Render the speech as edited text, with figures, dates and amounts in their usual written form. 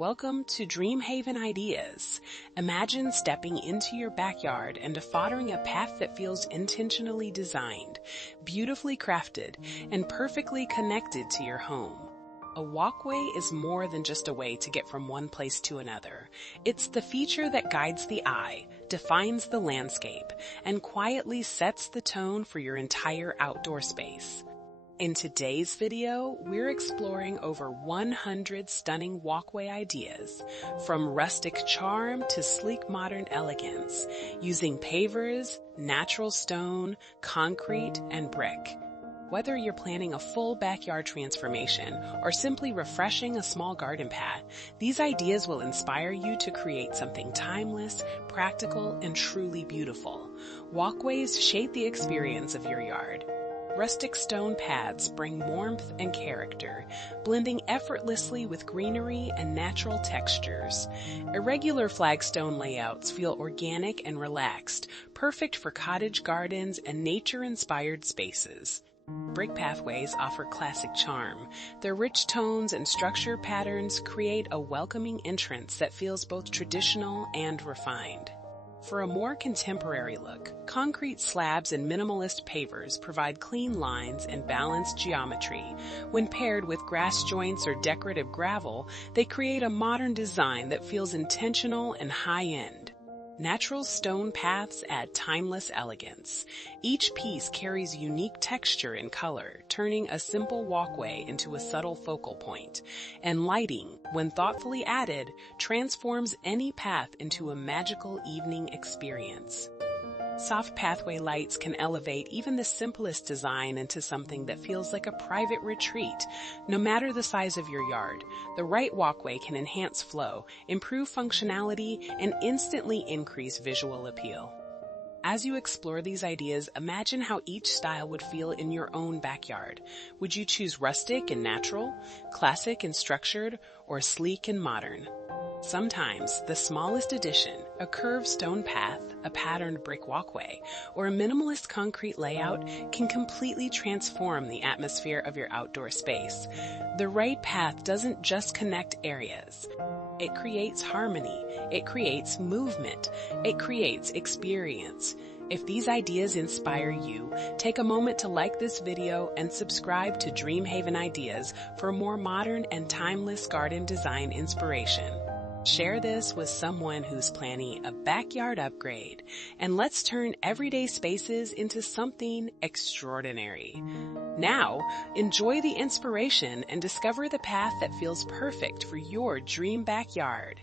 Welcome to DreamHaven Ideas. Imagine stepping into your backyard and following a path that feels intentionally designed, beautifully crafted, and perfectly connected to your home. A walkway is more than just a way to get from one place to another. It's the feature that guides the eye, defines the landscape, and quietly sets the tone for your entire outdoor space. In today's video, we're exploring over 100 stunning walkway ideas, from rustic charm to sleek modern elegance, using pavers, natural stone, concrete, and brick. Whether you're planning a full backyard transformation or simply refreshing a small garden path, these ideas will inspire you to create something timeless, practical, and truly beautiful. Walkways shape the experience of your yard. Rustic stone paths bring warmth and character, blending effortlessly with greenery and natural textures. Irregular flagstone layouts feel organic and relaxed, perfect for cottage gardens and nature-inspired spaces. Brick pathways offer classic charm. Their rich tones and structure patterns create a welcoming entrance that feels both traditional and refined. For a more contemporary look, concrete slabs and minimalist pavers provide clean lines and balanced geometry. When paired with grass joints or decorative gravel, they create a modern design that feels intentional and high-end. Natural stone paths add timeless elegance. Each piece carries unique texture and color, turning a simple walkway into a subtle focal point. And lighting, when thoughtfully added, transforms any path into a magical evening experience. Soft pathway lights can elevate even the simplest design into something that feels like a private retreat. No matter the size of your yard, the right walkway can enhance flow, improve functionality, and instantly increase visual appeal. As you explore these ideas, imagine how each style would feel in your own backyard. Would you choose rustic and natural, classic and structured, or sleek and modern? Sometimes, the smallest addition, a curved stone path, a patterned brick walkway, or a minimalist concrete layout can completely transform the atmosphere of your outdoor space. The right path doesn't just connect areas. It creates harmony, it creates movement, it creates experience. If these ideas inspire you, take a moment to like this video and subscribe to DreamHaven Ideas for more modern and timeless garden design inspiration. Share this with someone who's planning a backyard upgrade, and let's turn everyday spaces into something extraordinary. Now, enjoy the inspiration and discover the path that feels perfect for your dream backyard.